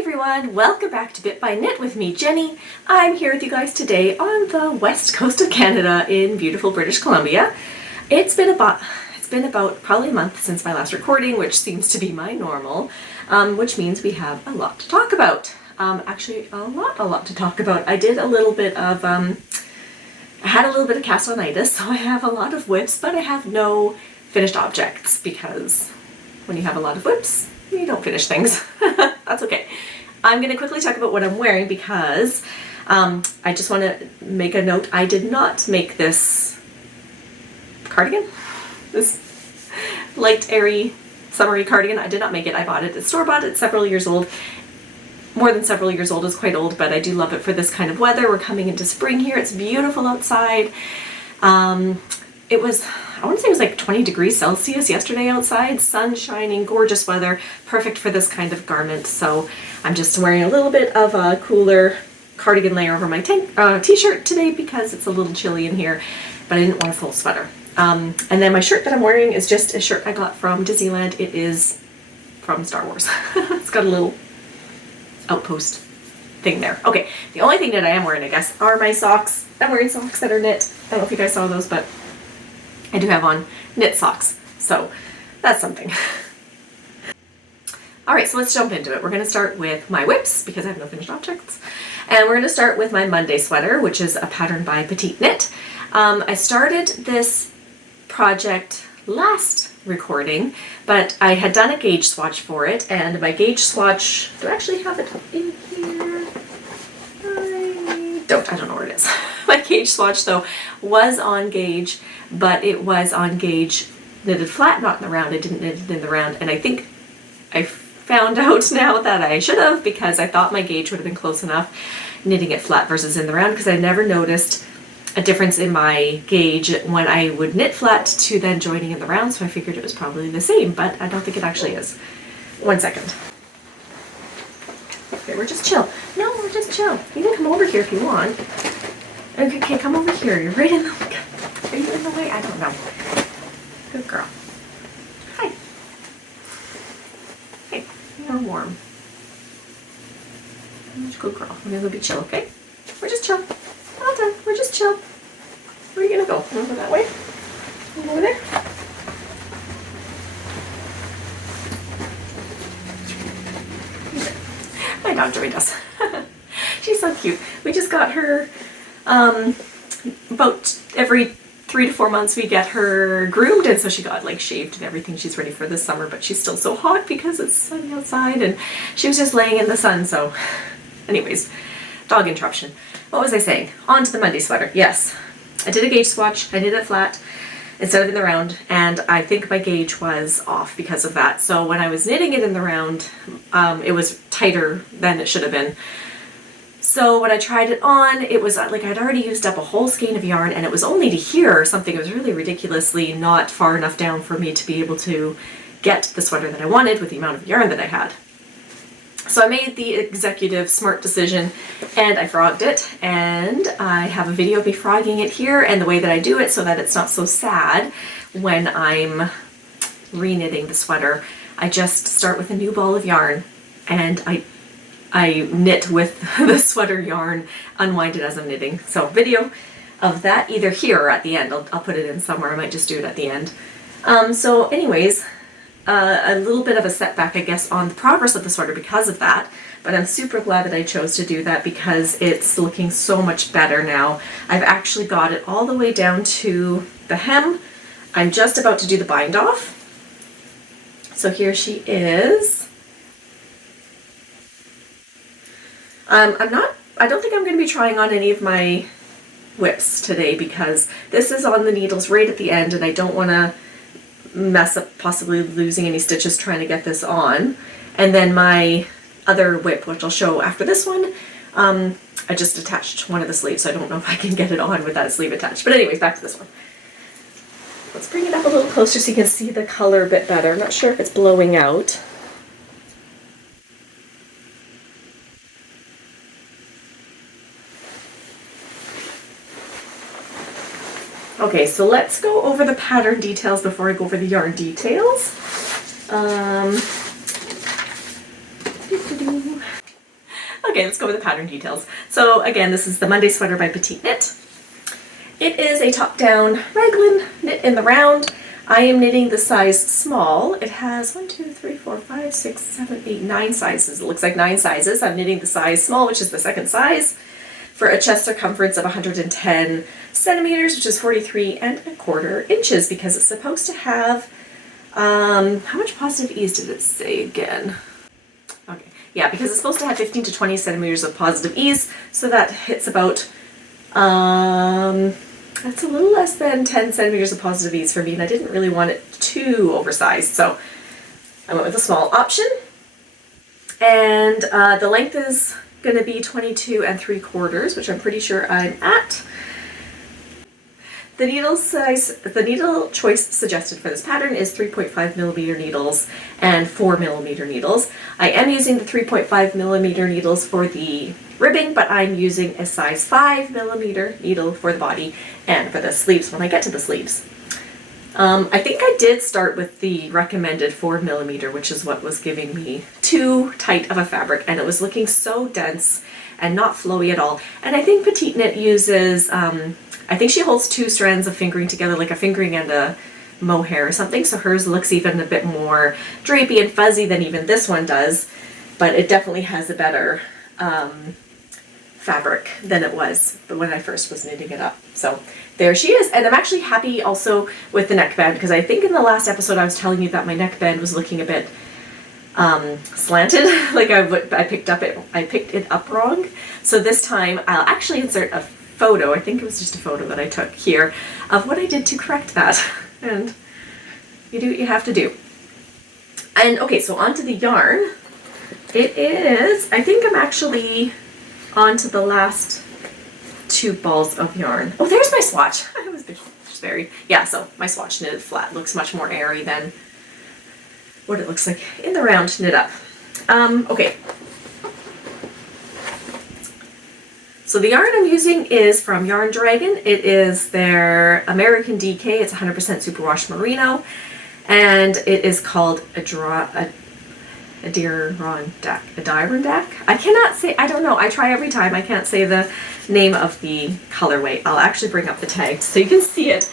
everyone, welcome back to Bit by Knit with me, Jenny. I'm here with you guys today on the west coast of Canada in beautiful British Columbia. It's been about probably a month since my last recording, which seems to be my normal, which means we have a lot to talk about. Actually, a lot to talk about. I did a little bit of, I had a little bit of Castonitis, so I have a lot of whips, but I have no finished objects because when you have a lot of whips, you don't finish things. That's okay. I'm going to quickly talk about what I'm wearing because I just want to make a note. I did not make this cardigan, this light, airy, summery cardigan. I did not make it. I bought it. It's store-bought. It's several years old. More than several years old is quite old, but I do love it for this kind of weather. We're coming into spring here. It's beautiful outside. It was, I want to say it was like 20 degrees Celsius yesterday outside, sun shining, gorgeous weather, perfect for this kind of garment. So I'm just wearing a little bit of a cooler cardigan layer over my t-shirt today because it's a little chilly in here, but I didn't want a full sweater. And then my shirt that I'm wearing is just a shirt I got from Disneyland. It is from Star Wars. It's got a little outpost thing there. Okay, the only thing that I am wearing, I guess, are my socks. I'm wearing socks that are knit. I don't know if you guys saw those, but I do have on knit socks, so that's something. Alright, so let's jump into it. We're going to start with my whips, because I have no finished objects. And we're going to start with my Monday sweater, which is a pattern by Petite Knit. I started this project last recording, but I had done a gauge swatch for it, and my gauge swatch, do I actually have it in here? I don't know where it is. My gauge swatch, though, was on gauge, but it was on gauge knitted flat, not in the round. I didn't knit it in the round, and I think I found out now that I should have, because I thought my gauge would have been close enough knitting it flat versus in the round, because I never noticed a difference in my gauge when I would knit flat to then joining in the round, so I figured it was probably the same, but I don't think it actually is. 1 second. Okay, we're just chill. No, we're just chill. You can come over here if you want. Okay, come over here. You're right in the way. Are you in the way? I don't know. Good girl. Hi. Hey, you're warm. Good girl. We're gonna go be chill, okay? We're just chill. All done. We're just chill. Where are you gonna go? You wanna go that way? You go over there? My dog joined us. She's so cute. We just got her, about every 3 to 4 months we get her groomed, and so she got like shaved and everything. She's ready for this summer, but she's still so hot because it's sunny outside, and she was just laying in the sun, so anyways, dog interruption. What was I saying? On to the Monday sweater. Yes, I did a gauge swatch. I knit it flat instead of in the round, and I think my gauge was off because of that. So when I was knitting it in the round, it was tighter than it should have been. So when I tried it on, it was like I'd already used up a whole skein of yarn, and it was only to here or something. It was really ridiculously not far enough down for me to be able to get the sweater that I wanted with the amount of yarn that I had. So I made the executive smart decision, and I frogged it, and I have a video of me frogging it here and the way that I do it so that it's not so sad when I'm re-knitting the sweater. I just start with a new ball of yarn, and I knit with the sweater yarn, unwind it as I'm knitting. So video of that either here or at the end. I'll put it in somewhere. I might just do it at the end. So anyways, a little bit of a setback, I guess, on the progress of the sweater because of that, but I'm super glad that I chose to do that because it's looking so much better now. I've actually got it all the way down to the hem. I'm just about to do the bind off. So here she is. I don't think I'm going to be trying on any of my whips today because this is on the needles right at the end, and I don't want to mess up possibly losing any stitches trying to get this on. And then my other whip, which I'll show after this one, I just attached one of the sleeves, so I don't know if I can get it on with that sleeve attached. But anyways, back to this one. Let's bring it up a little closer so you can see the color a bit better. I'm not sure if it's blowing out. Okay, so let's go over the pattern details before I go over the yarn details. Okay, let's go with the pattern details. So again, this is the Monday sweater by Petite Knit. It is a top-down raglan knit in the round. I am knitting the size small. It has 1, 2, 3, 4, 5, 6, 7, 8, 9 sizes. It looks like 9 sizes. I'm knitting the size small, which is the second size, for a chest circumference of 110 centimeters, which is 43¼ inches, because it's supposed to have, how much positive ease did it say again? Okay, yeah, because it's supposed to have 15 to 20 centimeters of positive ease, so that hits about, that's a little less than 10 centimeters of positive ease for me, and I didn't really want it too oversized, so I went with a small option. And the length is going to be 22¾ which I'm pretty sure I'm at. The needle size, the needle choice suggested for this pattern is 3.5mm needles and 4mm needles. I am using the 3.5mm needles for the ribbing, but I'm using a size 5mm needle for the body and for the sleeves when I get to the sleeves. I think I did start with the recommended 4mm, which is what was giving me too tight of a fabric, and it was looking so dense and not flowy at all. And I think Petite Knit uses, I think she holds 2 strands of fingering together, like a fingering and a mohair or something, so hers looks even a bit more drapey and fuzzy than even this one does, but it definitely has a better fabric than it was when I first was knitting it up. So there she is, and I'm actually happy also with the neckband, because I think in the last episode I was telling you that my neckband was looking a bit slanted, like I picked it up wrong. So this time I'll actually insert a photo, I think it was just a photo that I took here, of what I did to correct that, and you do what you have to do. And okay, so onto the yarn. It is, I think I'm actually onto the last 2 balls of yarn. Oh, there's my swatch. I was just very, yeah, so my swatch knitted flat looks much more airy than what it looks like in the round knit up. Okay. So the yarn I'm using is from Yarn Dragon. It is their American DK. It's 100% superwash merino, and it is called Adirondack. I cannot say, I don't know, I try every time, I can't say the name of the colorway. I'll actually bring up the tag so you can see it.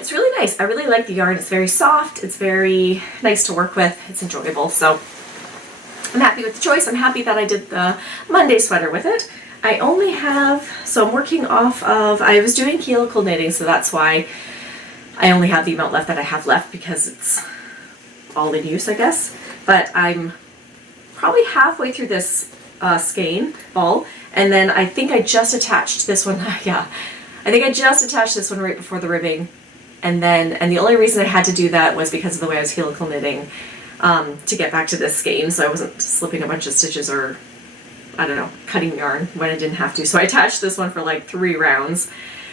It's really nice. I really like the yarn. It's very soft, it's very nice to work with, it's enjoyable, so I'm happy with the choice. I'm happy that I did the Monday sweater with it. I only have, so I'm working off of, I was doing helical knitting, so that's why I only have the amount left that I have left, because it's all in use, I guess. But I'm probably halfway through this skein ball, and then I think I just attached this one, yeah, I think I just attached this one right before the ribbing, and the only reason I had to do that was because of the way I was helical knitting to get back to this skein, so I wasn't slipping a bunch of stitches or, I don't know, cutting yarn when I didn't have to. So I attached this one for like 3 rounds,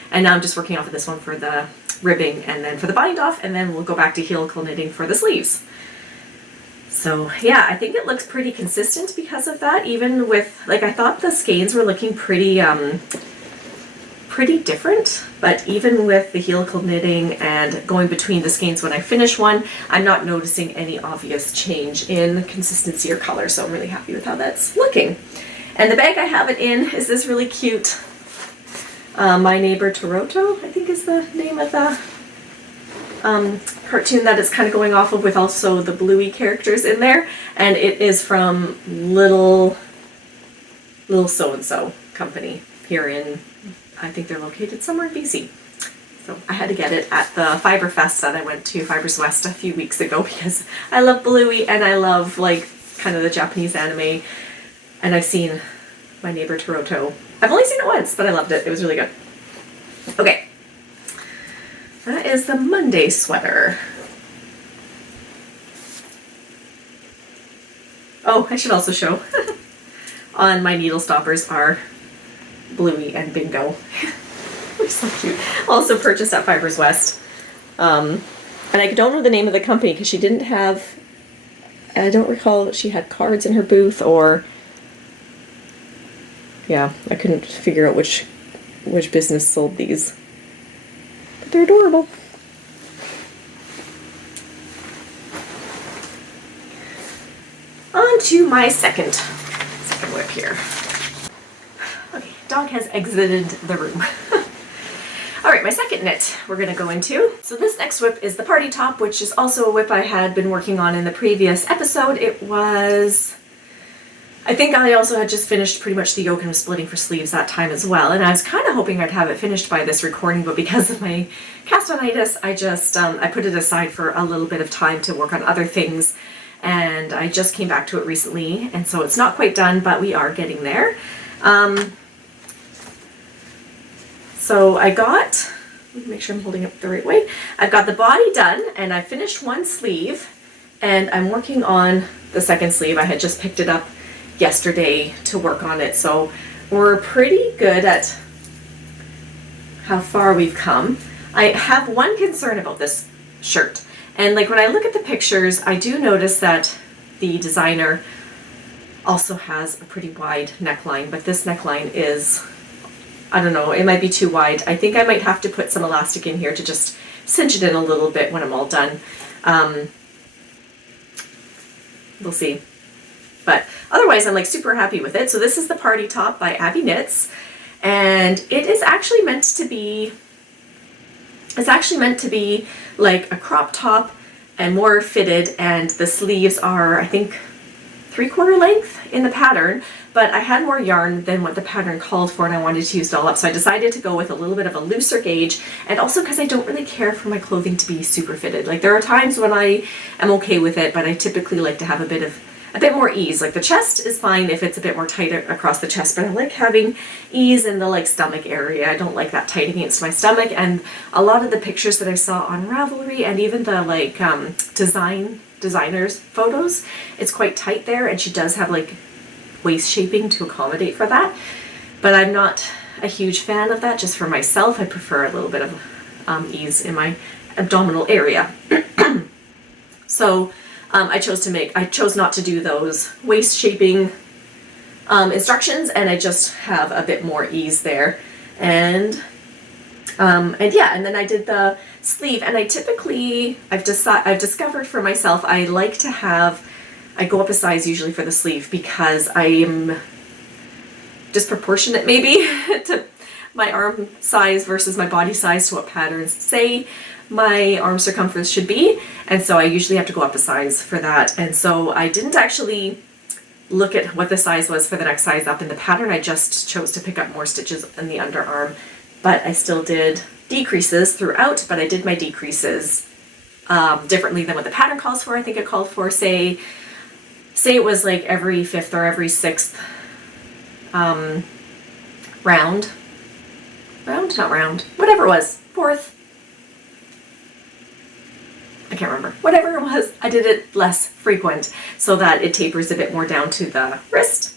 and now I'm just working off of this one for the ribbing and then for the bind off, and then we'll go back to helical knitting for the sleeves. So yeah, I think it looks pretty consistent because of that, even with, like, I thought the skeins were looking pretty pretty different, but even with the helical knitting and going between the skeins when I finish one, I'm not noticing any obvious change in consistency or color, so I'm really happy with how that's looking. And the bag I have it in is this really cute My Neighbor Totoro, I think is the name of the cartoon that it's kind of going off of, with also the bluey characters in there, and it is from Little So-and-so company here in, I think they're located somewhere in BC. So I had to get it at the Fiber Fest that I went to, Fibers West, a few weeks ago, because I love Bluey and I love, like, kind of the Japanese anime, and I've seen My Neighbor Totoro. I've only seen it once, but I loved it. It was really good. Okay. That is the Monday sweater. Oh, I should also show on my needle stoppers are Bluey and Bingo. They're so cute. Also purchased at Fibers West. And I don't know the name of the company because she didn't have, I don't recall that she had cards in her booth, or, yeah, I couldn't figure out which business sold these. But they're adorable. to my second whip here. Okay, dog has exited the room. All right, my second knit we're gonna go into. So this next whip is the party top, which is also a whip I had been working on in the previous episode. It was, I think I also had just finished pretty much the yoke and was splitting for sleeves that time as well. And I was kind of hoping I'd have it finished by this recording, but because of my Castonitis, I just, I put it aside for a little bit of time to work on other things. And I just came back to it recently, and so it's not quite done, but we are getting there. So I got, let me make sure I'm holding it the right way. I've got the body done, and I finished one sleeve, and I'm working on the second sleeve. I had just picked it up yesterday to work on it, so we're pretty good at how far we've come. I have one concern about this shirt, and like when I look at the pictures, I do notice that the designer also has a pretty wide neckline, but this neckline is, I don't know, it might be too wide. I think I might have to put some elastic in here to just cinch it in a little bit when I'm all done. We'll see. But otherwise, I'm like super happy with it. So this is the Party Top by Abby Knits, and it is actually meant to be, it's actually meant to be like a crop top and more fitted, and the sleeves are, I think, 3/4 length in the pattern, but I had more yarn than what the pattern called for, and I wanted to use it all up, so I decided to go with a little bit of a looser gauge, and also because I don't really care for my clothing to be super fitted. Like there are times when I am okay with it, but I typically like to have a bit more ease. Like the chest is fine if it's a bit more tight across the chest, but I like having ease in the like stomach area. I don't like that tight against my stomach, and a lot of the pictures that I saw on Ravelry and even the like designers photos, it's quite tight there, and she does have like waist shaping to accommodate for that, but I'm not a huge fan of that. Just for myself, I prefer a little bit of ease in my abdominal area. So I chose not to do those waist shaping instructions, and I just have a bit more ease there. And yeah, and then I did the sleeve, and I typically, I've discovered for myself, I like to have, I go up a size usually for the sleeve because I am disproportionate maybe to my arm size versus my body size to what patterns say my arm circumference should be, and so I usually have to go up a size for that. And so I didn't actually look at what the size was for the next size up in the pattern. I just chose to pick up more stitches in the underarm, but I still did decreases throughout, but I did my decreases differently than what the pattern calls for. I think it called for, say it was like every 5th or every 6th whatever it was, 4th, I can't remember, whatever it was, I did it less frequent so that it tapers a bit more down to the wrist,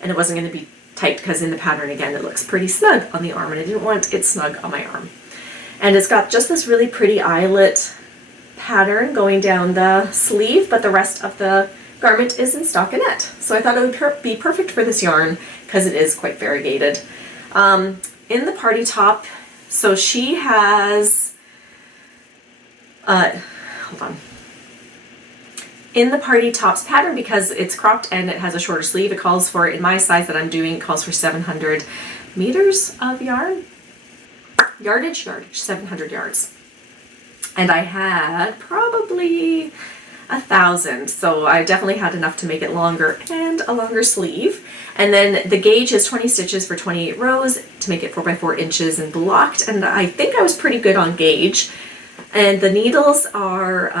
and it wasn't going to be tight, because in the pattern again it looks pretty snug on the arm, and I didn't want it snug on my arm. And it's got just this really pretty eyelet pattern going down the sleeve, but the rest of the garment is in stockinette. So I thought it would be perfect for this yarn because it is quite variegated. In the Party Top, so she has, hold on. In the Party Top's pattern, because it's cropped and it has a shorter sleeve, it calls for, in my size that I'm doing, it calls for 700 meters of yardage, 700 yards. And I had probably 1,000, so I definitely had enough to make it longer and a longer sleeve. And then the gauge is 20 stitches for 28 rows to make it 4 by 4 inches and blocked, and I think I was pretty good on gauge. And the needles are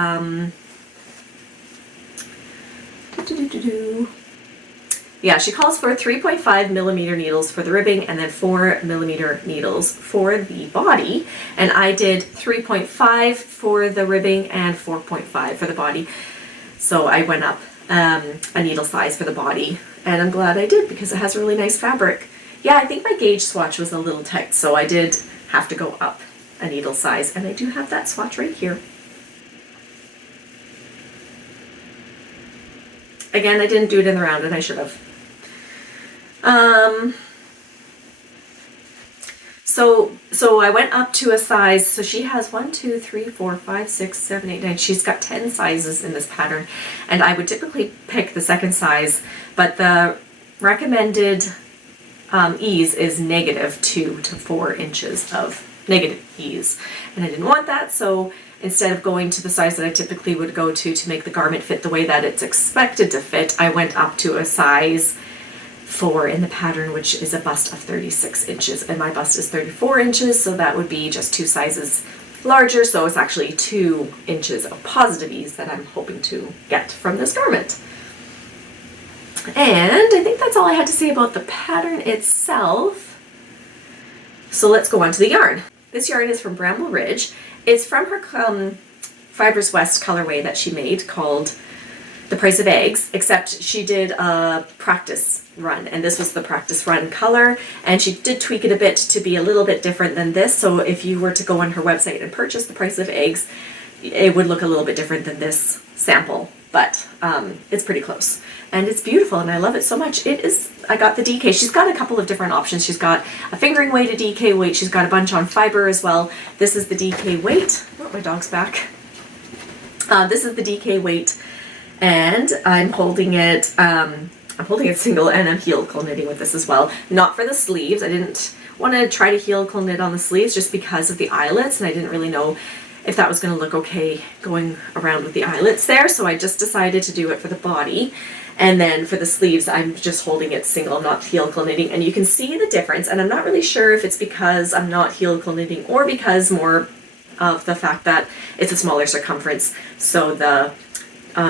yeah, she calls for 3.5 millimeter needles for the ribbing and then 4 millimeter needles for the body. And I did 3.5 for the ribbing and 4.5 for the body. So I went up a needle size for the body, and I'm glad I did because it has a really nice fabric. Yeah, I think my gauge swatch was a little tight, so I did have to go up a needle size, and I do have that swatch right here. Again, I didn't do it in the round, and I should have. So I went up to a size, so she has 1, 2, 3, 4, 5, 6, 7, 8, 9. She's got 10 sizes in this pattern, and I would typically pick the second size, but the recommended ease is -2 to 4 inches of negative ease. And I didn't want that, so instead of going to the size that I typically would go to make the garment fit the way that it's expected to fit, I went up to a size 4 in the pattern, which is a bust of 36 inches, and my bust is 34 inches, so that would be just 2 sizes larger, so it's actually 2 inches of positive ease that I'm hoping to get from this garment. And I think that's all I had to say about the pattern itself. So let's go on to the yarn. This yarn is from Bramble Ridge. It's from her Fibers West colorway that she made called The Price of Eggs, except she did a practice run, and this was the practice run color, and she did tweak it a bit to be a little bit different than this, so if you were to go on her website and purchase The Price of Eggs, it would look a little bit different than this sample, but it's pretty close. And it's beautiful, and I love it so much. It is, I got the DK. She's got a couple of different options. She's got a fingering weight, a DK weight. She's got a bunch on fiber as well. This is the DK weight. Oh, my dog's back. This is the DK weight, and I'm holding it single, and I'm helical knitting with this as well. Not for the sleeves. I didn't want to try to helical knit on the sleeves just because of the eyelets, and I didn't really know if that was going to look okay going around with the eyelets there, so I just decided to do it for the body. And then for the sleeves, I'm just holding it single, not helical knitting, and you can see the difference, and I'm not really sure if it's because I'm not helical knitting or because more of the fact that it's a smaller circumference, so the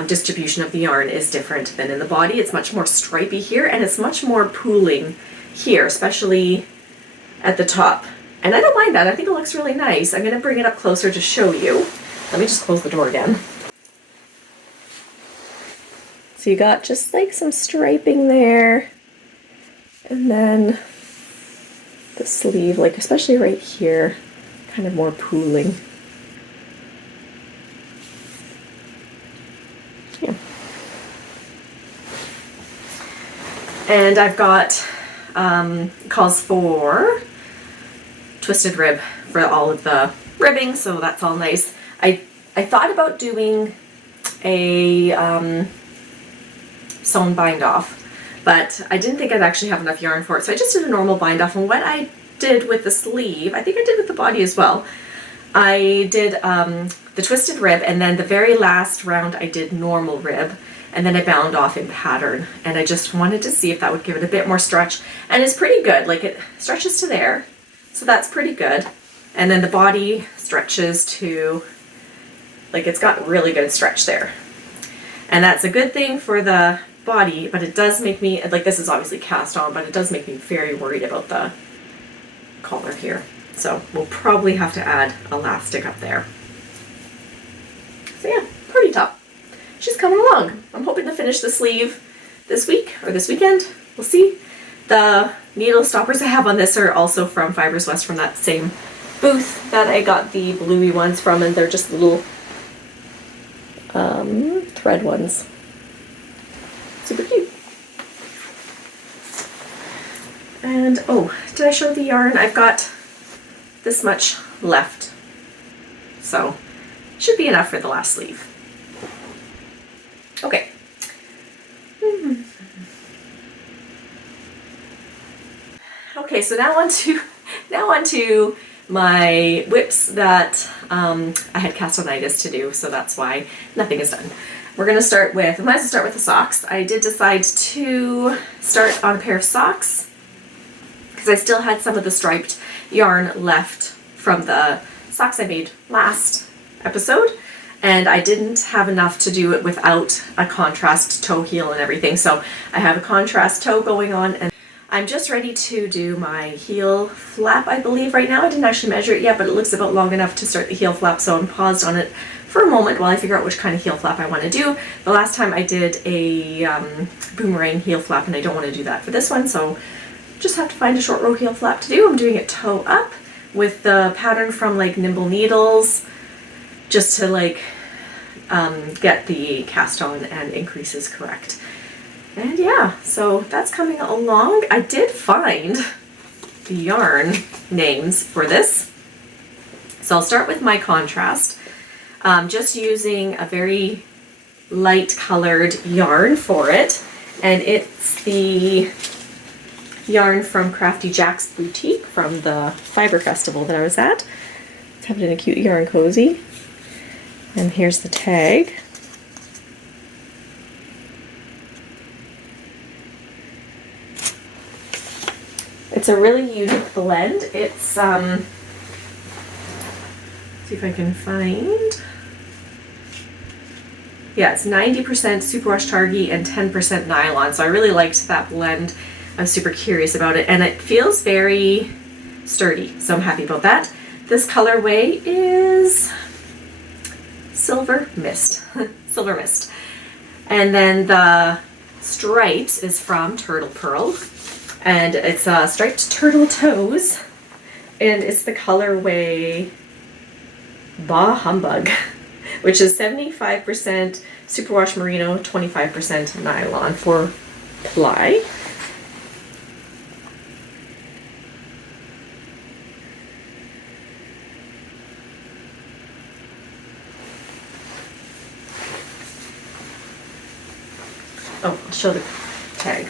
distribution of the yarn is different than in the body. It's much more stripy here, and it's much more pooling here, especially at the top. And I don't mind that. I think it looks really nice. I'm going to bring it up closer to show you. Let me just close the door again. So you got just like some striping there, and then the sleeve, like especially right here, kind of more pooling. Yeah. And I've got, calls for twisted rib for all of the ribbing, so that's all nice. I thought about doing a sewn bind off, but I didn't think I'd actually have enough yarn for it, so I just did a normal bind off. And what I did with the sleeve, I think I did with the body as well, I did the twisted rib, and then the very last round I did normal rib, and then I bound off in pattern, and I just wanted to see if that would give it a bit more stretch, and it's pretty good. Like, it stretches to there, so that's pretty good, and then the body stretches to, like, it's got really good stretch there, and that's a good thing for the body, but it does make me, like, this is obviously cast on, but it does make me very worried about the collar here. So we'll probably have to add elastic up there. So yeah, pretty top. She's coming along. I'm hoping to finish the sleeve this week or this weekend. We'll see. The needle stoppers I have on this are also from Fibers West, from that same booth that I got the bluey ones from, and they're just little thread ones. Super cute. And oh, did I show the yarn? I've got this much left, so should be enough for the last sleeve. Okay. Okay, so now on to my whips that I had Castonitis to do, so that's why nothing is done. We're gonna start with, I might as well start with the socks. I did decide to start on a pair of socks because I still had some of the striped yarn left from the socks I made last episode, and I didn't have enough to do it without a contrast toe heel and everything, so I have a contrast toe going on, and I'm just ready to do my heel flap, I believe, right now. I didn't actually measure it yet, but it looks about long enough to start the heel flap, so I'm paused on it for a moment while I figure out which kind of heel flap I want to do. The last time I did a boomerang heel flap, and I don't want to do that for this one, so just have to find a short row heel flap to do. I'm doing it toe up with the pattern from like Nimble Needles, just to like get the cast on and increases correct. And yeah, so that's coming along. I did find the yarn names for this. So I'll start with my contrast. Just using a very light colored yarn for it, and it's the yarn from Crafty Jack's Boutique from the Fiber Festival that I was at. Let's have it in a cute yarn cozy. And here's the tag. It's a really unique blend. It's see if I can find. Yeah, it's 90% superwash targhee and 10% nylon. So I really liked that blend. I was super curious about it, and it feels very sturdy. So I'm happy about that. This colorway is Silver Mist. Silver Mist. And then the stripes is from Turtle Pearl. And it's striped turtle toes. And it's the colorway Bah Humbug, which is 75% superwash merino, 25% nylon for ply. Oh, I'll show the tag.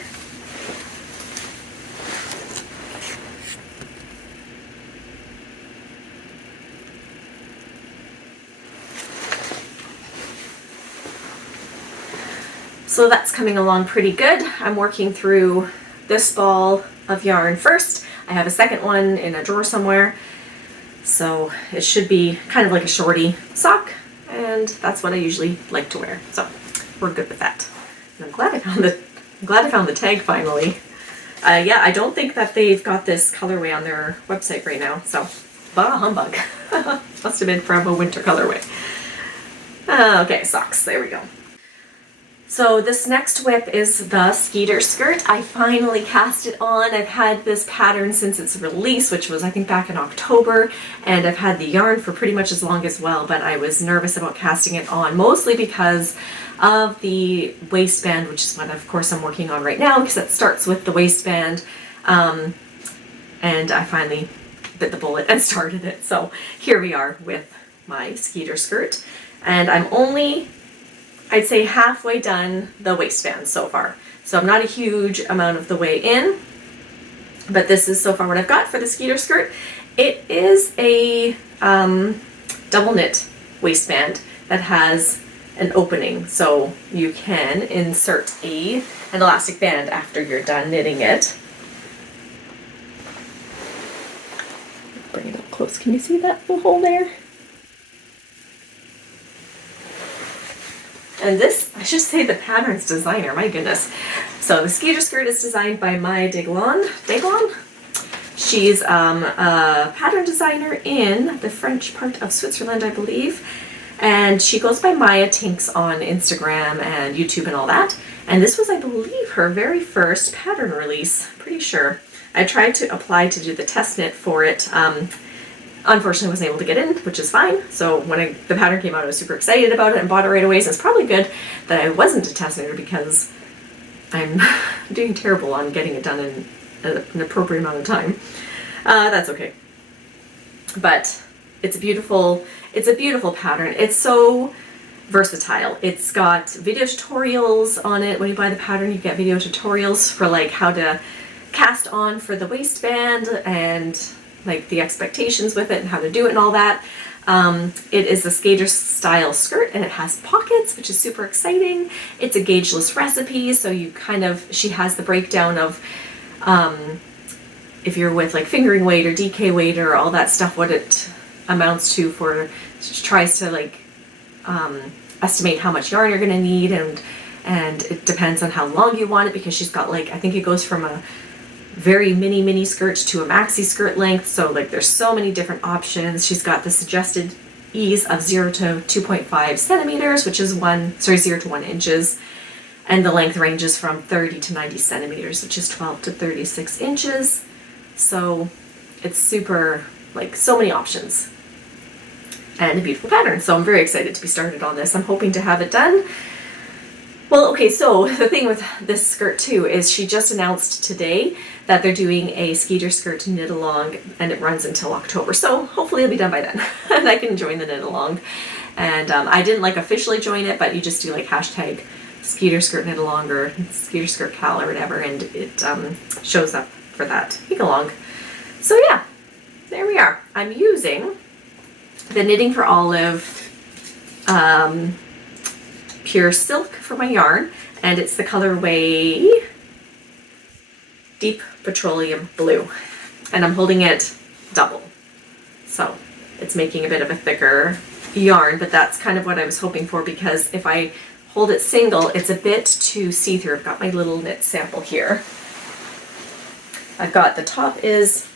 So that's coming along pretty good. I'm working through this ball of yarn first. I have a second one in a drawer somewhere. So it should be kind of like a shorty sock, and that's what I usually like to wear. So we're good with that. And I'm glad I found the tag finally. Yeah, I don't think that they've got this colorway on their website right now. So bah humbug. Must have been from a winter colorway. Okay, socks. There we go. So this next whip is the Skeeter skirt. I finally cast it on. I've had this pattern since its release, which was I think back in October, and I've had the yarn for pretty much as long as well, but I was nervous about casting it on, mostly because of the waistband, which is what of course I'm working on right now, because it starts with the waistband, and I finally bit the bullet and started it. So here we are with my Skeeter skirt, and I'm only, I'd say, halfway done the waistband so far. So I'm not a huge amount of the way in, but this is so far what I've got for the Skeeter skirt. It is a double knit waistband that has an opening, so you can insert an elastic band after you're done knitting it. Bring it up close. Can you see that little hole there? And this, I should say the pattern's designer, my goodness. So the Skeeter skirt is designed by Maya Daglon. She's a pattern designer in the French part of Switzerland, I believe. And she goes by Maya Tinks on Instagram and YouTube and all that. And this was, I believe, her very first pattern release, pretty sure. I tried to apply to do the test knit for it. Unfortunately, wasn't able to get in, which is fine. So when the pattern came out, I was super excited about it and bought it right away. So it's probably good that I wasn't a test knitter, because I'm doing terrible on getting it done in an appropriate amount of time. That's okay. But it's a beautiful pattern. It's so versatile. It's got video tutorials on it. When you buy the pattern, you get video tutorials for like how to cast on for the waistband and like the expectations with it and how to do it and all that. It is a skater style skirt, and it has pockets, which is super exciting. It's a gaugeless recipe, so you she has the breakdown of if you're with like fingering weight or DK weight or all that stuff, what it amounts to for, she tries to like estimate how much yarn you're gonna need, and it depends on how long you want it, because she's got like, I think it goes from a very mini skirt to a maxi skirt length. So like there's so many different options. She's got the suggested ease of 0 to 2.5 centimeters, which is 0 to 1 inches. And the length ranges from 30 to 90 centimeters, which is 12 to 36 inches. So it's super, like, so many options. And a beautiful pattern. So I'm very excited to be started on this. I'm hoping to have it done Well, okay, so the thing with this skirt too is she just announced today that they're doing a Skeeter skirt knit along, and it runs until October. So hopefully it'll be done by then and I can join the knit along. And I didn't like officially join it, but you just do like hashtag Skeeter skirt knit along or Skeeter skirt cal or whatever, and it shows up for that knit along. So yeah, there we are. I'm using the Knitting for Olive Pure Silk for my yarn, and it's the colorway Deep Petroleum Blue, and I'm holding it double, so it's making a bit of a thicker yarn, but that's kind of what I was hoping for, because if I hold it single it's a bit too see-through. I've got my little knit sample here. I've got the top is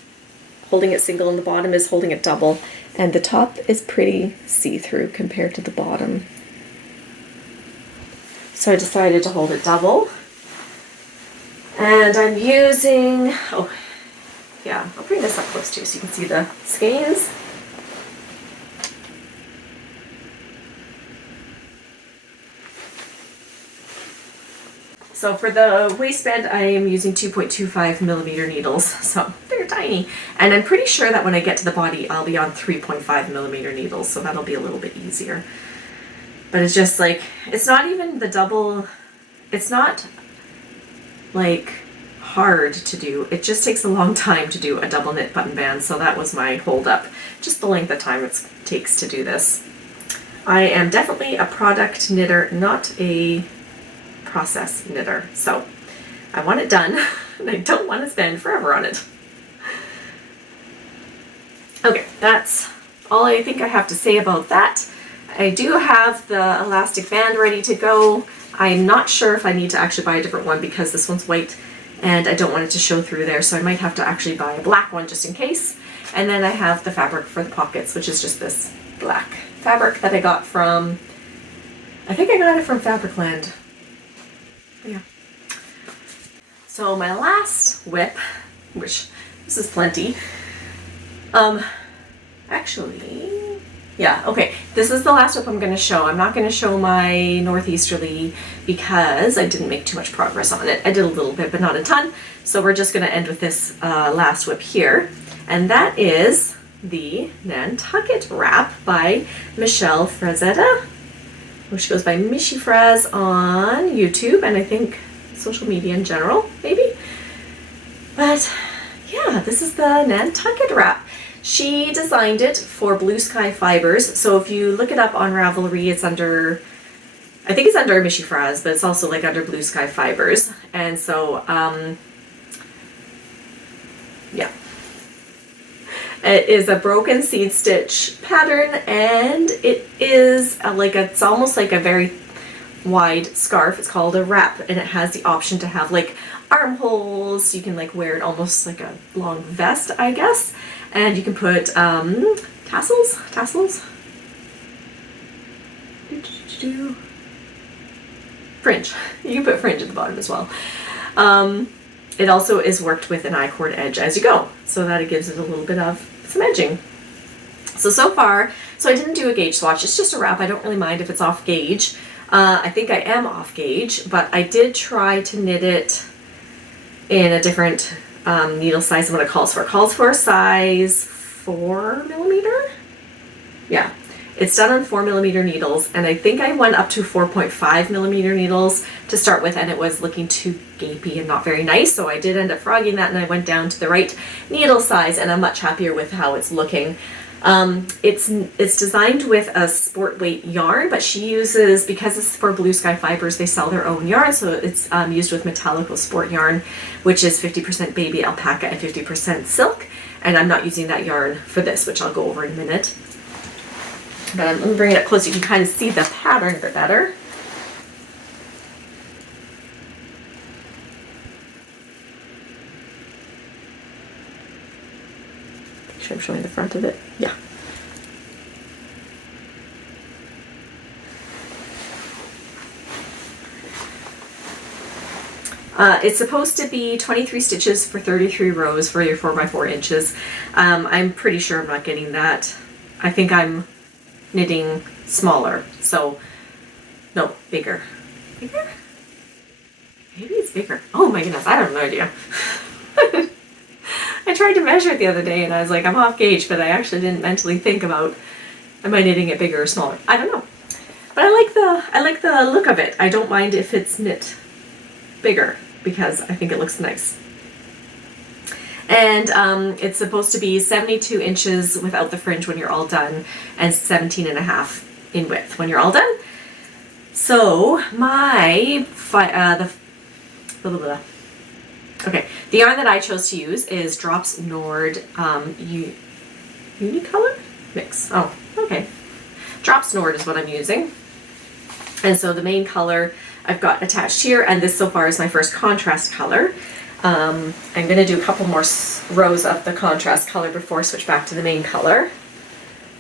holding it single and the bottom is holding it double, and the top is pretty see-through compared to the bottom. So I decided to hold it double. And I'm using, oh yeah, I'll bring this up close too so you can see the skeins. So for the waistband I am using 2.25 millimeter needles, so they're tiny. And I'm pretty sure that when I get to the body I'll be on 3.5 millimeter needles, so that'll be a little bit easier. But it's just like, it's not even the double, it's not like hard to do. It just takes a long time to do a double knit button band, so that was my hold up. Just the length of time it takes to do this. I am definitely a product knitter, not a process knitter. So I want it done and I don't want to spend forever on it. Okay, that's all I think I have to say about that. I do have the elastic band ready to go. I'm not sure if I need to actually buy a different one because this one's white and I don't want it to show through there, so I might have to actually buy a black one just in case. And then I have the fabric for the pockets, which is just this black fabric that I got from, I think I got it from Fabricland. Yeah. So my last whip, which this is plenty, actually, yeah, okay, this is the last whip I'm going to show. I'm not going to show my northeasterly because I didn't make too much progress on it. I did a little bit, but not a ton. So we're just going to end with this last whip here. And that is the Nantucket Wrap by Michelle Frazetta, which goes by Michi Fraz on YouTube and I think social media in general, maybe. But yeah, this is the Nantucket Wrap. She designed it for Blue Sky Fibers, so if you look it up on Ravelry, it's under, I think it's under Michi Fraz, but it's also like under Blue Sky Fibers. And so, yeah. It is a broken seed stitch pattern, and it is it's almost like a very wide scarf. It's called a wrap, and it has the option to have like armholes. You can like wear it almost like a long vest, I guess. And you can put tassels. Fringe. You can put fringe at the bottom as well. It also is worked with an I-cord edge as you go, so that it gives it a little bit of some edging. So far, I didn't do a gauge swatch. It's just a wrap. I don't really mind if it's off gauge. I think I am off gauge, but I did try to knit it in a different needle size than what it calls for. It calls for a size 4 millimeter. Yeah, it's done on 4 millimeter needles, and I think I went up to 4.5 millimeter needles to start with, and it was looking too gapey and not very nice, so I did end up frogging that, and I went down to the right needle size, and I'm much happier with how it's looking. It's designed with a sport weight yarn, but she uses, because it's for Blue Sky Fibers, they sell their own yarn, so it's used with Metallico sport yarn, which is 50% baby alpaca and 50% silk, and I'm not using that yarn for this, which I'll go over in a minute. But let me bring it up close so you can kind of see the pattern a bit better. Make sure I'm showing the front of it. Yeah. It's supposed to be 23 stitches for 33 rows for your 4x4 inches. I'm pretty sure I'm not getting that. I think I'm knitting smaller, so no, bigger. Bigger? Maybe it's bigger. Oh my goodness, I have no idea. I tried to measure it the other day and I was like, I'm off gauge, but I actually didn't mentally think about, am I knitting it bigger or smaller? I don't know. But I like the look of it. I don't mind if it's knit bigger because I think it looks nice. And it's supposed to be 72 inches without the fringe when you're all done, and 17.5 in width when you're all done. So my okay, the yarn that I chose to use is Drops Nord Unicolor Mix. Oh, okay. Drops Nord is what I'm using. And so the main color I've got attached here, and this so far is my first contrast color. I'm going to do a couple more rows of the contrast color before I switch back to the main color.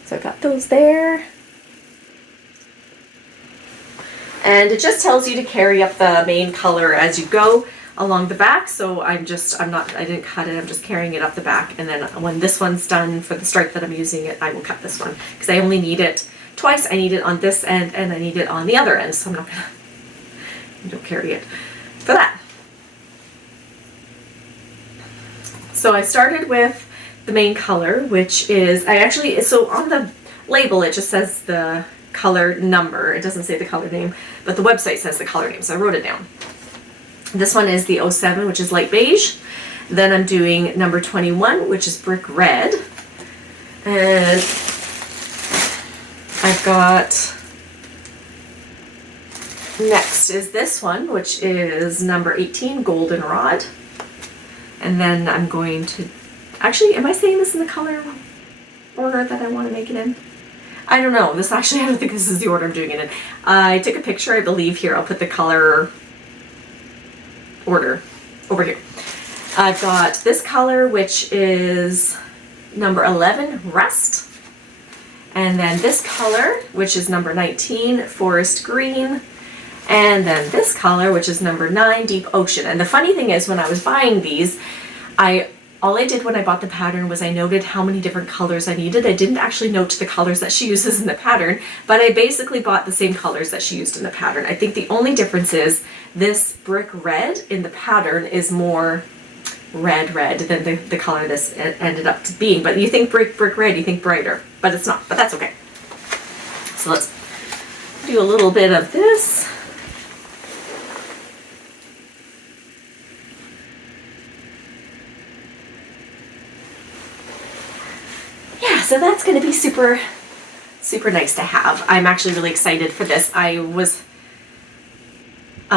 So I've got those there. And it just tells you to carry up the main color as you go along the back. So I didn't cut it, I'm just carrying it up the back. And then when this one's done for the stripe that I'm using it, I will cut this one. Because I only need it twice. I need it on this end and I need it on the other end. So I'm not gonna carry it for that. So I started with the main color, which is, so on the label it just says the color number. It doesn't say the color name, but the website says the color name, so I wrote it down. This one is the 07, which is light beige. Then I'm doing number 21, which is brick red. And I've got, next is this one, which is number 18, goldenrod. And then I'm going to, actually, am I saying this in the color order that I want to make it in? I don't know. I don't think this is the order I'm doing it in. I took a picture, I believe, here. I'll put the color order over here. I've got this color, which is number 11, rust. And then this color, which is number 19, forest green. And then this color, which is number 9, deep ocean. And the funny thing is, when I was buying these, all I did when I bought the pattern was I noted how many different colors I needed. I didn't actually note the colors that she uses in the pattern, but I basically bought the same colors that she used in the pattern. I think the only difference is this brick red in the pattern is more red than the color this ended up to being. But you think brick red, you think brighter, but it's not, but that's okay. So let's do a little bit of this. So that's going to be super nice to have. I'm actually really excited for this. I'm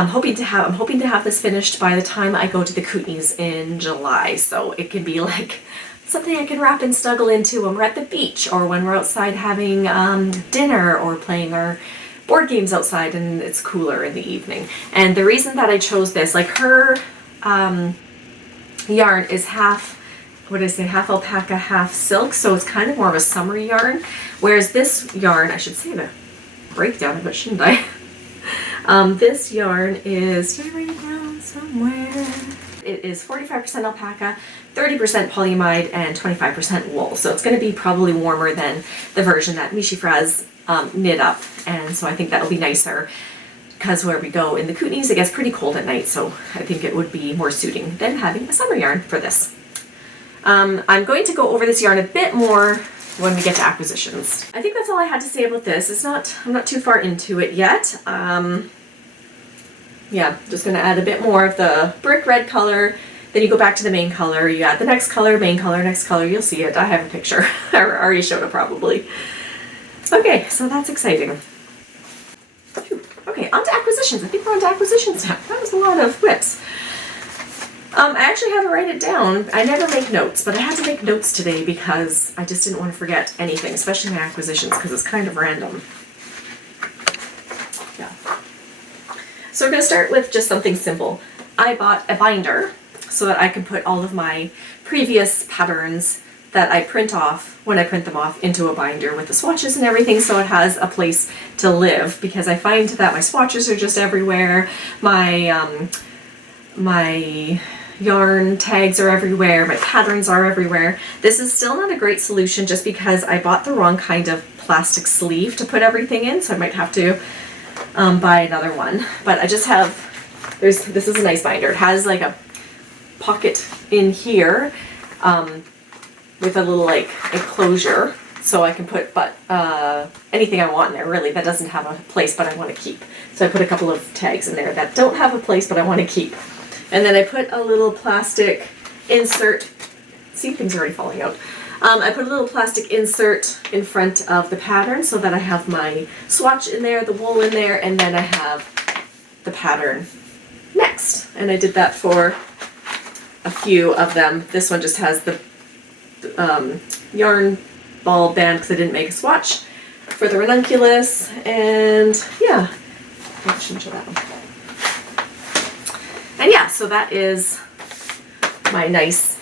hoping to have this finished by the time I go to the Kootenays in July. So it can be like something I can wrap and snuggle into when we're at the beach, or when we're outside having dinner, or playing our board games outside and it's cooler in the evening. And the reason that I chose this, like her yarn is half alpaca, half silk, so it's kind of more of a summer yarn, whereas this yarn, I should say the breakdown of it, shouldn't I? This yarn is, did I write it down somewhere? It is 45% alpaca, 30% polyamide, and 25% wool, so it's going to be probably warmer than the version that Michi Fraz knit up, and so I think that'll be nicer, because where we go in the Kootenays it gets pretty cold at night, so I think it would be more suiting than having a summer yarn for this. I'm going to go over this yarn a bit more when we get to acquisitions. I think that's all I had to say about this. I'm not too far into it yet. Yeah, just going to add a bit more of the brick red color. Then you go back to the main color. You add the next color, main color, next color. You'll see it. I have a picture. I already showed it probably. Okay, so that's exciting. Whew. Okay, on to acquisitions. I think we're on to acquisitions now. That was a lot of whips. I actually had to write it down. I never make notes, but I had to make notes today because I just didn't want to forget anything, especially my acquisitions, because it's kind of random. Yeah. So we're going to start with just something simple. I bought a binder so that I can put all of my previous patterns that I print off, when I print them off, into a binder with the swatches and everything, so it has a place to live, because I find that my swatches are just everywhere. My yarn tags are everywhere, my patterns are everywhere. This is still not a great solution just because I bought the wrong kind of plastic sleeve to put everything in, so I might have to buy another one. But I just have this is a nice binder. It has like a pocket in here with a little like enclosure, so I can put anything I want in there really that doesn't have a place but I want to keep. So I put a couple of tags in there that don't have a place but I want to keep. And then I put a little plastic insert. See, things are already falling out. I put a little plastic insert in front of the pattern so that I have my swatch in there, the wool in there, and then I have the pattern next. And I did that for a few of them. This one just has the yarn ball band because I didn't make a swatch for the ranunculus, and yeah, I shouldn't show that one. And yeah, so that is my nice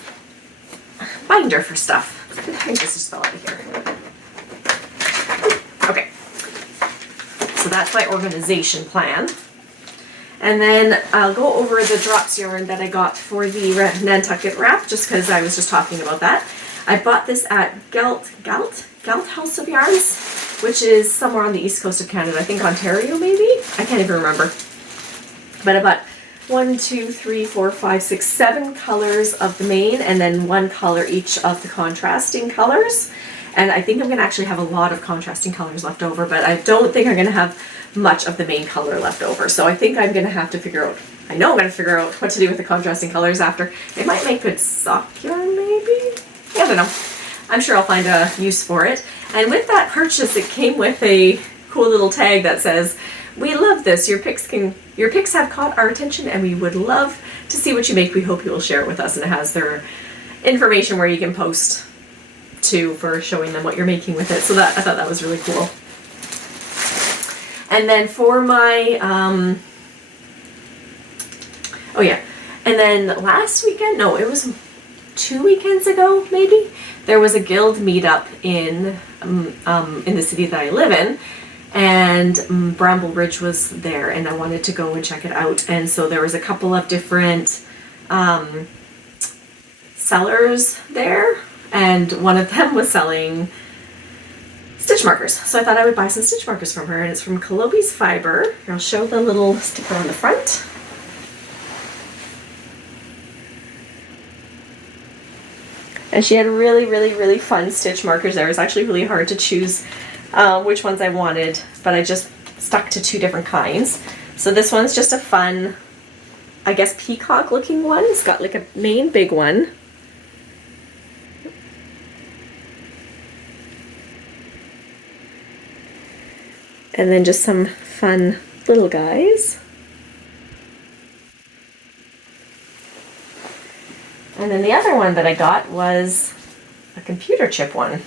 binder for stuff. I think this just fell out of here. Okay, so that's my organization plan. And then I'll go over the drops yarn that I got for the Nantucket wrap, just because I was just talking about that. I bought this at Galt House of Yarns, which is somewhere on the east coast of Canada. I think Ontario maybe? I can't even remember. But I bought 1, 2, 3, 4, 5, 6, 7 colors of the main, and then 1 color each of the contrasting colors. And I think I'm going to actually have a lot of contrasting colors left over, but I don't think I'm going to have much of the main color left over. So I think I'm going to have to figure out, I know I'm going to figure out what to do with the contrasting colors after. It might make good sock yarn maybe? I don't know. I'm sure I'll find a use for it. And with that purchase, it came with a cool little tag that says, "We love this. Your pics have caught our attention and we would love to see what you make. We hope you will share it with us." And it has their information where you can post to for showing them what you're making with it. So that I thought that was really cool. And then for my oh yeah, and then last weekend, no, it was 2 weekends ago maybe, there was a guild meetup in the city that I live in, and Bramble Ridge was there, and I wanted to go and check it out. And so there was a couple of different sellers there, and one of them was selling stitch markers. So I thought I would buy some stitch markers from her, and it's from Colobi's Fiber. I'll show the little sticker on the front. And she had really, really, really fun stitch markers there. It was actually really hard to choose which ones I wanted, but I just stuck to 2 different kinds. So this one's just a fun, I guess, peacock looking one. It's got like a main big one. And then just some fun little guys. And then the other one that I got was a computer chip one.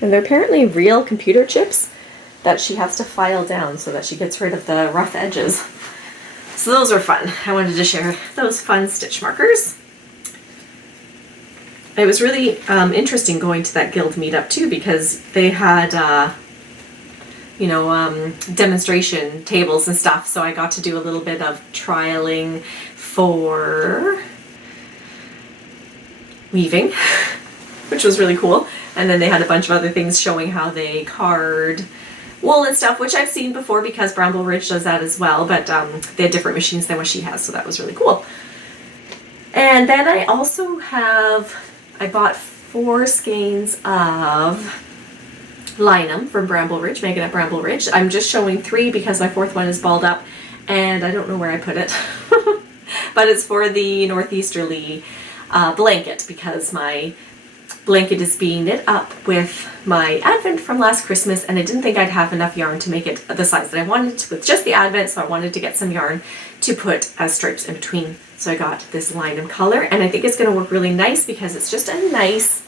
And they're apparently real computer chips that she has to file down so that she gets rid of the rough edges. So those are fun. I wanted to share those fun stitch markers. It was really interesting going to that guild meetup too, because they had demonstration tables and stuff, so I got to do a little bit of trialing for weaving, which was really cool. And then they had a bunch of other things showing how they card wool and stuff, which I've seen before because Bramble Ridge does that as well, but they had different machines than what she has, so that was really cool. And then I also I bought 4 skeins of Linum from Bramble Ridge, Megan at Bramble Ridge. I'm just showing 3 because my 4th one is balled up and I don't know where I put it. But it's for the northeasterly blanket, because my blanket is being knit up with my Advent from last Christmas, and I didn't think I'd have enough yarn to make it the size that I wanted with just the Advent, so I wanted to get some yarn to put as stripes in between. So I got this Linum color, and I think it's going to work really nice because it's just a nice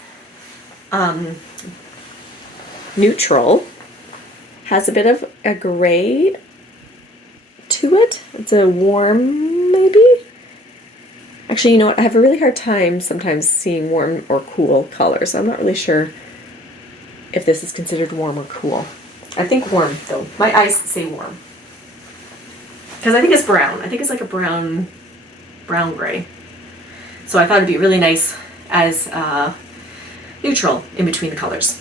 neutral. Has a bit of a gray to it. It's a warm, maybe? Actually, you know what? I have a really hard time sometimes seeing warm or cool colors. I'm not really sure if this is considered warm or cool. I think warm, though. My eyes say warm. Because I think it's brown. I think it's like a brown gray. So I thought it'd be really nice as neutral in between the colors.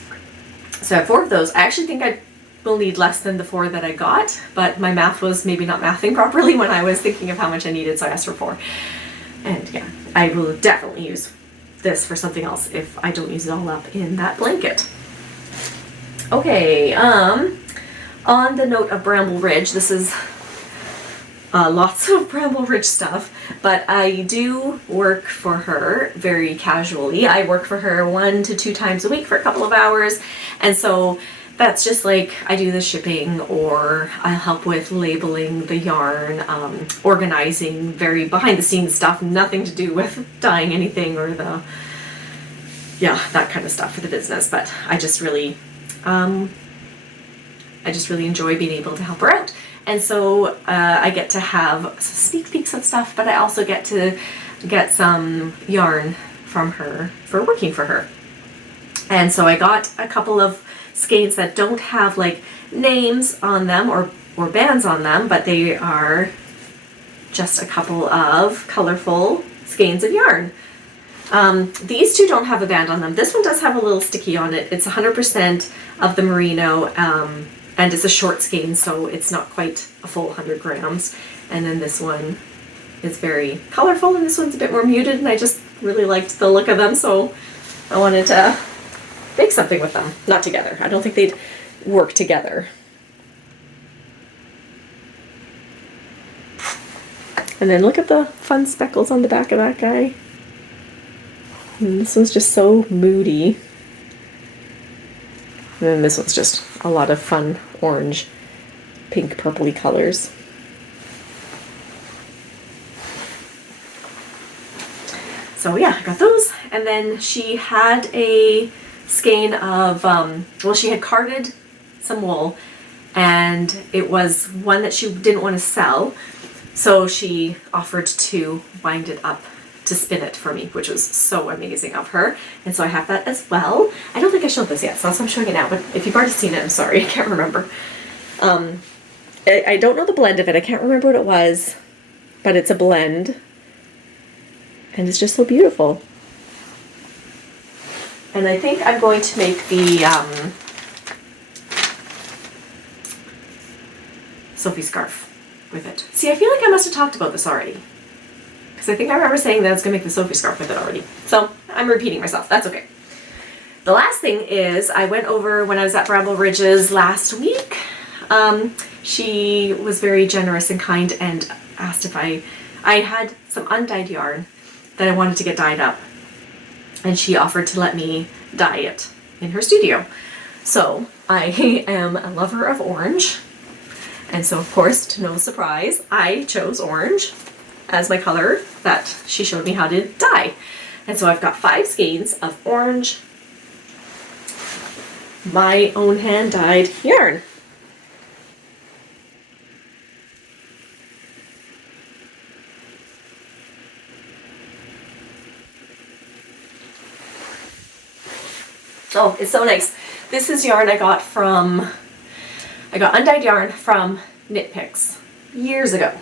So I have 4 of those. I actually think I will need less than the 4 that I got, but my math was maybe not mathing properly when I was thinking of how much I needed, so I asked for 4. And yeah, I will definitely use this for something else if I don't use it all up in that blanket. Okay, on the note of Bramble Ridge, this is lots of Bramble Ridge stuff, but I do work for her very casually. I work for her 1 to 2 times a week for a couple of hours, and so that's just like I do the shipping, or I'll help with labeling the yarn, organizing, very behind the scenes stuff, nothing to do with dyeing anything or that kind of stuff for the business. But I just really enjoy being able to help her out. And so I get to have sneak peeks of stuff, but I also get to get some yarn from her for working for her. And so I got a couple of skeins that don't have like names on them or bands on them, but they are just a couple of colorful skeins of yarn. These 2 don't have a band on them. This one does have a little sticky on it. It's 100% of the merino, and it's a short skein, so it's not quite a full 100 grams. And then this one is very colorful, and this one's a bit more muted, and I just really liked the look of them, so I wanted to make something with them. Not together. I don't think they'd work together. And then look at the fun speckles on the back of that guy. And this one's just so moody. And then this one's just a lot of fun orange, pink, purpley colors. So yeah, I got those. And then she had a skein of, she had carded some wool, and it was one that she didn't want to sell. So she offered to wind it up to spin it for me, which was so amazing of her. And so I have that as well. I don't think I showed this yet, so I'm showing it now, but if you've already seen it, I'm sorry, I can't remember. I don't know the blend of it. I can't remember what it was, but it's a blend. And it's just so beautiful. And I think I'm going to make the Sophie scarf with it. See, I feel like I must have talked about this already, because I think I remember saying that I was going to make the Sophie scarf with it already. So I'm repeating myself. That's okay. The last thing is I went over when I was at Bramble Ridges last week. She was very generous and kind and asked if I had some undyed yarn that I wanted to get dyed up. And she offered to let me dye it in her studio. So I am a lover of orange. And so of course, to no surprise, I chose orange as my color that she showed me how to dye. And so I've got 5 skeins of orange, my own hand dyed yarn. Oh, it's so nice. This is yarn I got undyed yarn from Knit Picks years ago.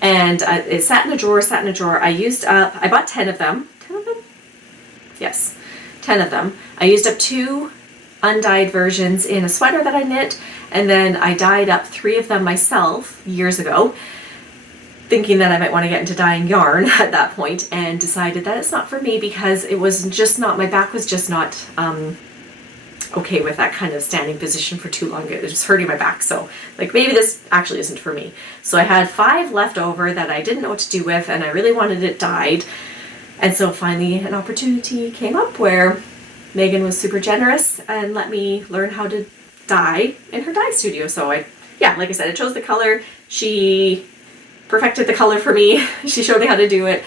And it sat in a drawer. I used up, I bought 10 of them. 10 of them? Yes, 10 of them. I used up 2 undyed versions in a sweater that I knit, and then I dyed up 3 of them myself years ago, thinking that I might want to get into dyeing yarn at that point, and decided that it's not for me because it was just not, my back was just not okay with that kind of standing position for too long. It was just hurting my back. So like, maybe this actually isn't for me. So I had 5 left over that I didn't know what to do with, and I really wanted it dyed. And so finally an opportunity came up where Megan was super generous and let me learn how to dye in her dye studio. So like I said, I chose the color. She perfected the color for me. She showed me how to do it.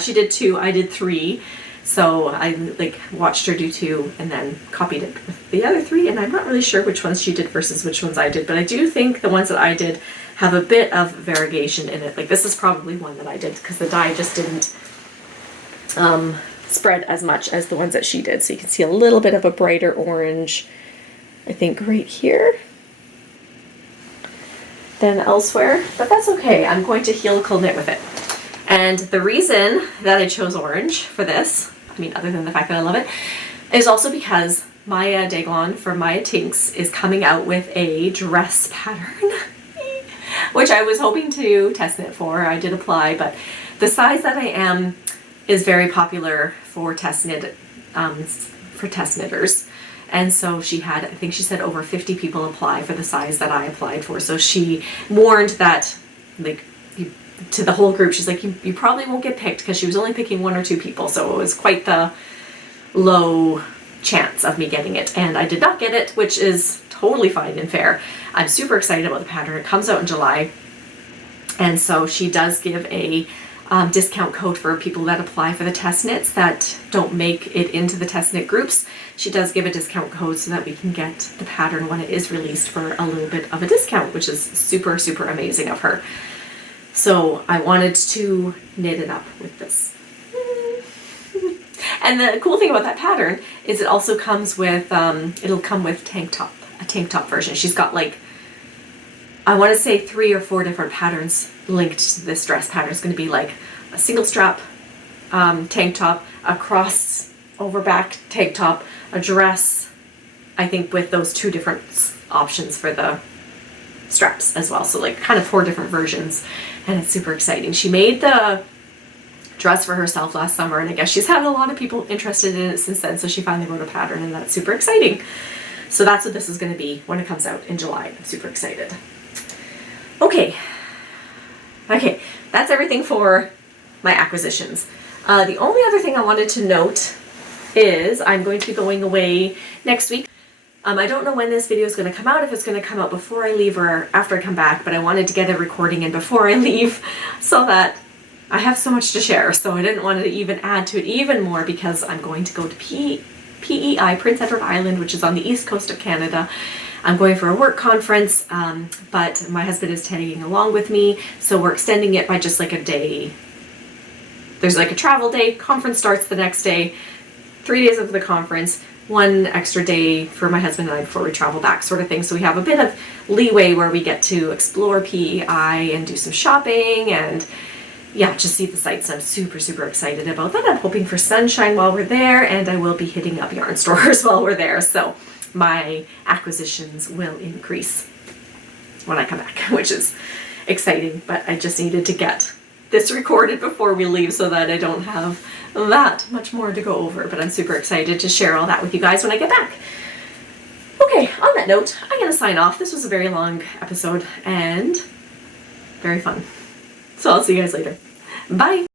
She did 2, I did 3. So I watched her do 2 and then copied it with the other 3, and I'm not really sure which ones she did versus which ones I did, but I do think the ones that I did have a bit of variegation in it. Like, this is probably one that I did because the dye just didn't spread as much as the ones that she did. So you can see a little bit of a brighter orange, I think, right here than elsewhere, but that's okay. I'm going to helical knit with it. And the reason that I chose orange for this, I mean, other than the fact that I love it, is also because Maya Daglon from Maya Tinks is coming out with a dress pattern, which I was hoping to test knit for. I did apply, but the size that I am is very popular for test knitters. And so she had, I think she said over 50 people apply for the size that I applied for. So she warned that, like, to the whole group, she's like, you probably won't get picked, because she was only picking 1 or 2 people. So it was quite the low chance of me getting it. And I did not get it, which is totally fine and fair. I'm super excited about the pattern. It comes out in July. And so she does give a discount code for people that apply for the test knits that don't make it into the test knit groups. She does give a discount code so that we can get the pattern when it is released for a little bit of a discount, which is super, super amazing of her. So I wanted to knit it up with this. And the cool thing about that pattern is it also comes with, it'll come with a tank top version. She's got, like, I want to say 3 or 4 different patterns linked to this dress pattern. It's going to be like a single strap tank top, a cross over back tank top, a dress, I think with those 2 different options for the straps as well. So like kind of 4 different versions, and it's super exciting. She made the dress for herself last summer, and I guess she's had a lot of people interested in it since then, so she finally wrote a pattern, and that's super exciting. So that's what this is going to be when it comes out in July. I'm super excited. Okay, that's everything for my acquisitions. The only other thing I wanted to note is I'm going to be going away next week. I don't know when this video is going to come out, if it's going to come out before I leave or after I come back, but I wanted to get a recording in before I leave so that I have so much to share. So I didn't want to even add to it even more, because I'm going to go to PEI, Prince Edward Island, which is on the east coast of Canada. I'm going for a work conference, but my husband is tagging along with me, so we're extending it by just like a day. There's like a travel day, conference starts the next day, 3 days of the conference, 1 extra day for my husband and I before we travel back, sort of thing. So we have a bit of leeway where we get to explore PEI and do some shopping and, yeah, just see the sights. I'm super, super excited about that. I'm hoping for sunshine while we're there, and I will be hitting up yarn stores while we're there. So my acquisitions will increase when I come back, which is exciting, but I just needed to get this recorded before we leave so that I don't have that much more to go over, but I'm super excited to share all that with you guys when I get back. Okay, on that note, I'm going to sign off. This was a very long episode and very fun. So I'll see you guys later. Bye!